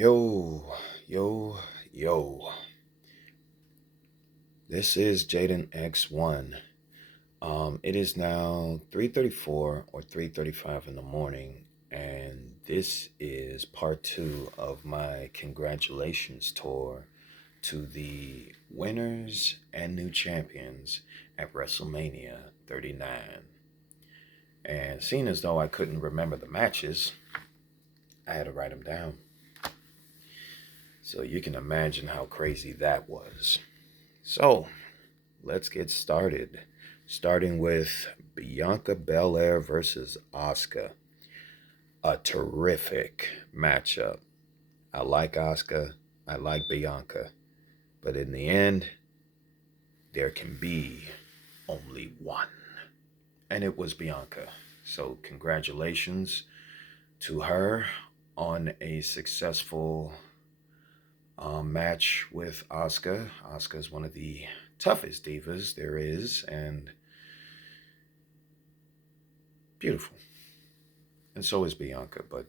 Yo, yo, yo. This is Jaden X1. It is now 3:34 or 3:35 in the morning, and this is part two of my congratulations tour to the winners and new champions at WrestleMania 39. And seeing as though I couldn't remember the matches, I had to write them down. So you can imagine how crazy that was. So, let's get started. Starting with Bianca Belair versus Asuka. A terrific matchup. I like Asuka. I like Bianca. But in the end, there can be only one. And it was Bianca. So, congratulations to her on a successful match with Asuka. Asuka is one of the toughest divas there is, and beautiful. And so is Bianca, but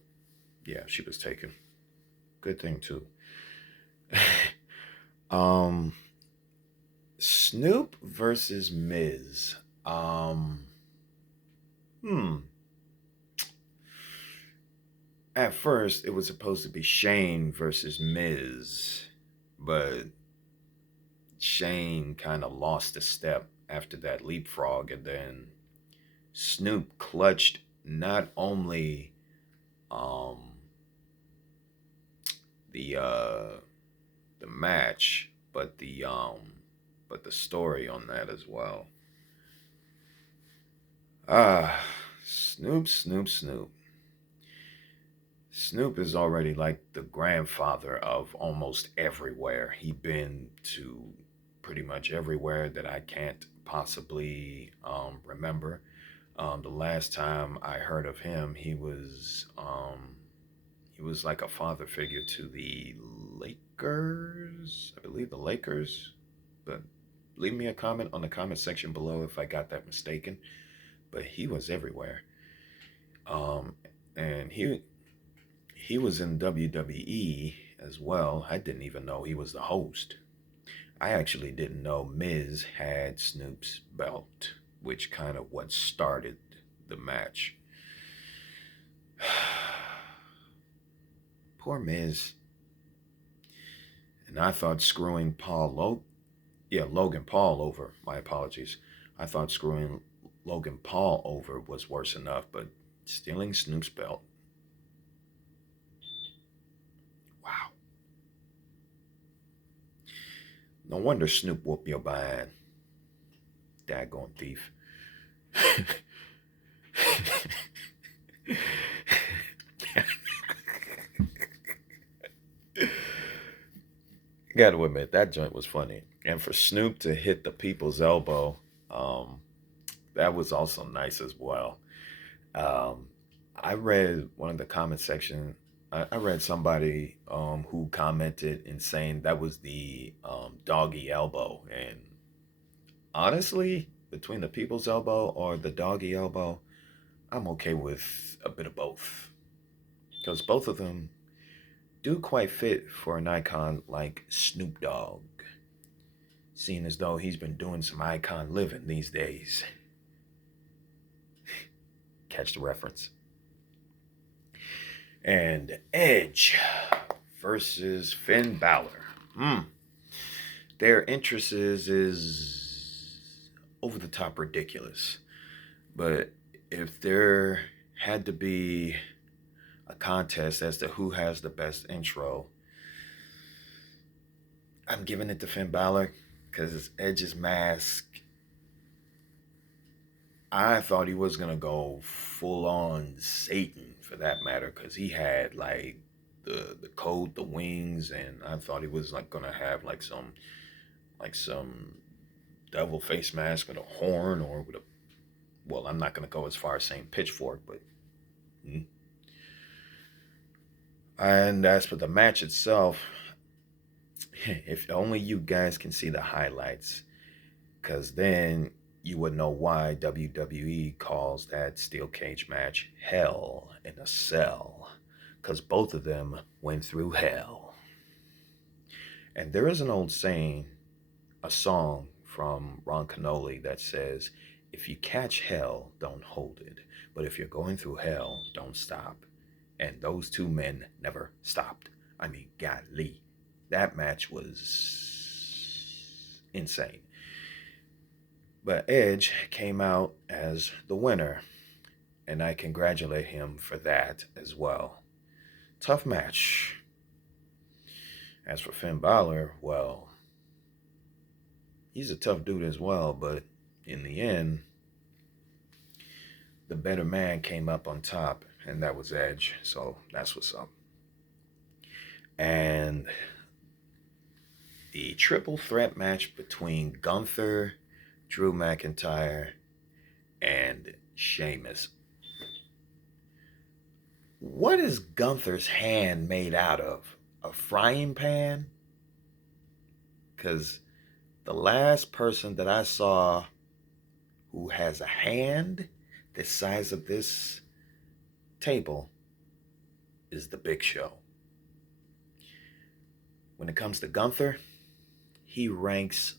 yeah, she was taken. Good thing too. um, Snoop versus Miz. Um, hmm. At first, it was supposed to be Shane versus Miz, but Shane kind of lost a step after that leapfrog, and then Snoop clutched not only um, the the match, but the story on that as well. Ah, Snoop, Snoop, Snoop. Snoop is already like the grandfather of almost everywhere. He been to pretty much everywhere that I can't possibly remember. The last time I heard of him, he was like a father figure to the Lakers. I believe the Lakers. But leave me a comment on the comment section below if I got that mistaken. But he was everywhere. Um, and he was in WWE as well. I didn't even know he was the host. I actually didn't know Miz had Snoop's belt, which kind of what started the match. Poor Miz. And I thought screwing Logan Paul over. My apologies. I thought screwing Logan Paul over was worse enough, but stealing Snoop's belt. Wow. No wonder Snoop whooped your behind. Daggone thief. Gotta admit, that joint was funny. And for Snoop to hit the people's elbow, um, that was also nice as well. Um, I read one of the comment section. I read somebody who commented and saying that was the doggy elbow. And honestly, between the people's elbow or the doggy elbow, I'm okay with a bit of both. Because both of them do quite fit for an icon like Snoop Dogg, seeing as though he's been doing some icon living these days. Catch the reference. And Edge versus Finn Balor. Their interests is over the top ridiculous. But if there had to be a contest as to who has the best intro, I'm giving it to Finn Balor because Edge's mask. I thought he was gonna go full on Satan for that matter because he had like the coat, the wings, and I thought he was like gonna have like some devil face mask with a horn or with a, well, I'm not gonna go as far as saying pitchfork, but hmm. And as for the match itself, if only you guys can see the highlights, because then you would know why WWE calls that steel cage match Hell in a Cell. because both of them went through hell. And there is an old saying, a song from Ron Canoli that says, if you catch hell, don't hold it. But if you're going through hell, don't stop. And those two men never stopped. I mean, golly, that match was insane. But Edge came out as the winner, and I congratulate him for that as well. Tough match. As for Finn Balor, well, he's a tough dude as well, but in the end, the better man came up on top, and that was Edge. So that's what's up. And the triple threat match between Gunther, Drew McIntyre, and Sheamus. What is Gunther's hand made out of? A frying pan? Because the last person that I saw who has a hand the size of this table is the Big Show. When it comes to Gunther, he ranks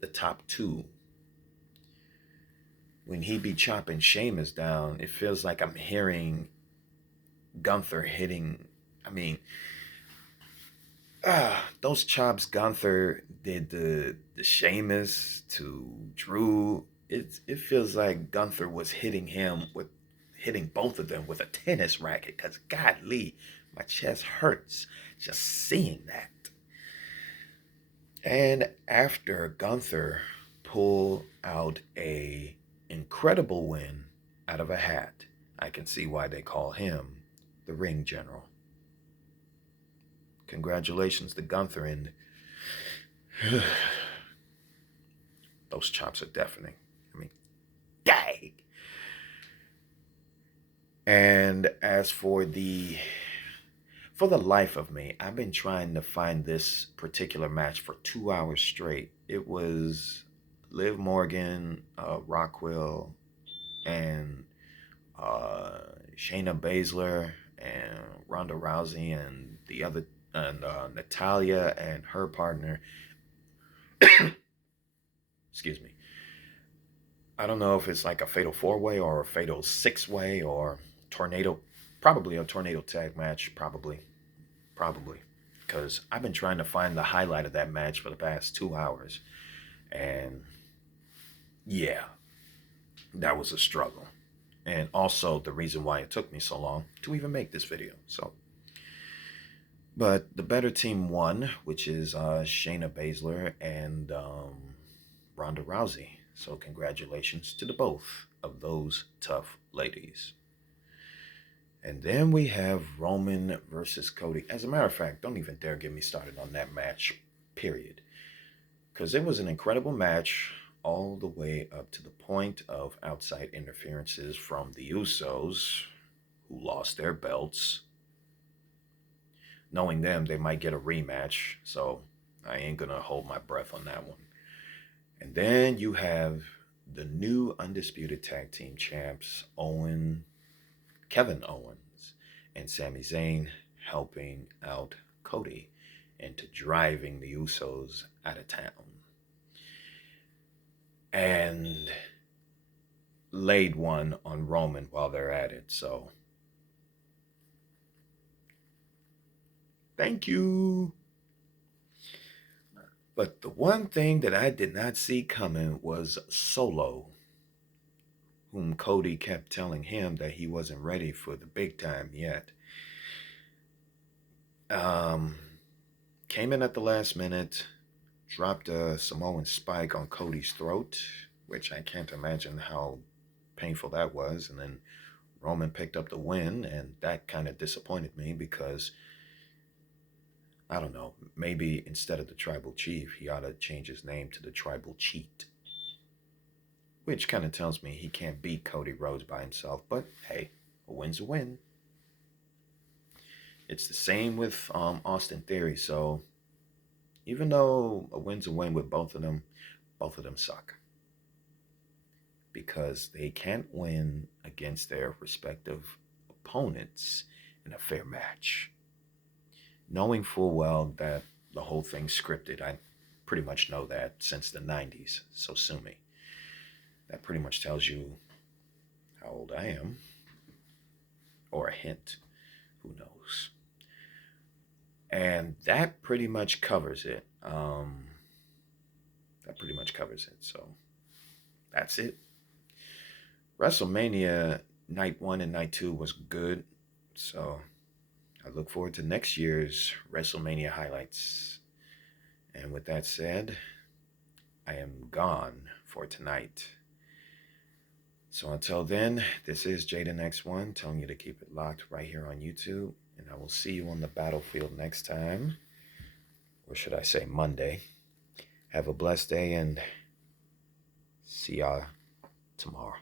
the top two. When he be chopping Sheamus down, it feels like I'm hearing Gunther hitting. I mean, those chops Gunther did the Sheamus to Drew. It feels like Gunther was hitting both of them with a tennis racket. Cause godly, my chest hurts just seeing that. And after Gunther pulled out a incredible win out of a hat, I can see why they call him the Ring General. Congratulations to Gunther, and those chops are deafening. I mean, dang. And as for the life of me, I've been trying to find this particular match for 2 hours straight. It was Liv Morgan, Rockwell, and Shayna Baszler, and Ronda Rousey, and the other, and Natalia and her partner. Excuse me. I don't know if it's like a fatal four-way or a fatal six-way or tornado, probably a tornado tag match, probably, because I've been trying to find the highlight of that match for the past 2 hours, and yeah, that was a struggle, and also the reason why it took me so long to even make this video. So, but the better team won, which is Shayna Baszler and Ronda Rousey. So congratulations to the both of those tough ladies. And then we have Roman versus Cody. As a matter of fact, don't even dare get me started on that match, period. Because it was an incredible match all the way up to the point of outside interferences from the Usos, who lost their belts. Knowing them, they might get a rematch, so I ain't going to hold my breath on that one. And then you have the new undisputed tag team champs, Kevin Owens, and Sami Zayn helping out Cody into driving the Usos out of town. And laid one on Roman while they're at it. So, thank you. But the one thing that I did not see coming was Solo, whom Cody kept telling him that he wasn't ready for the big time yet. Came in at the last minute, dropped a Samoan spike on Cody's throat, which I can't imagine how painful that was. And then Roman picked up the win, and that kind of disappointed me because, I don't know, maybe instead of the Tribal Chief, he ought to change his name to the Tribal Cheat. Which kind of tells me he can't beat Cody Rhodes by himself, but hey, a win's a win. It's the same with Austin Theory, so even though a win's a win with both of them suck. Because they can't win against their respective opponents, in a fair match. Knowing full well that the whole thing's scripted, I pretty much know that since the 90s, so sue me. That pretty much tells you how old I am, or a hint, who knows. And that pretty much covers it. That pretty much covers it. So that's it. WrestleMania night one and night two was good. So I look forward to next year's WrestleMania highlights. And with that said, I am gone for tonight. So until then, this is Jaden X1 telling you to keep it locked right here on YouTube. And I will see you on the battlefield next time. Or should I say Monday. Have a blessed day and see y'all tomorrow.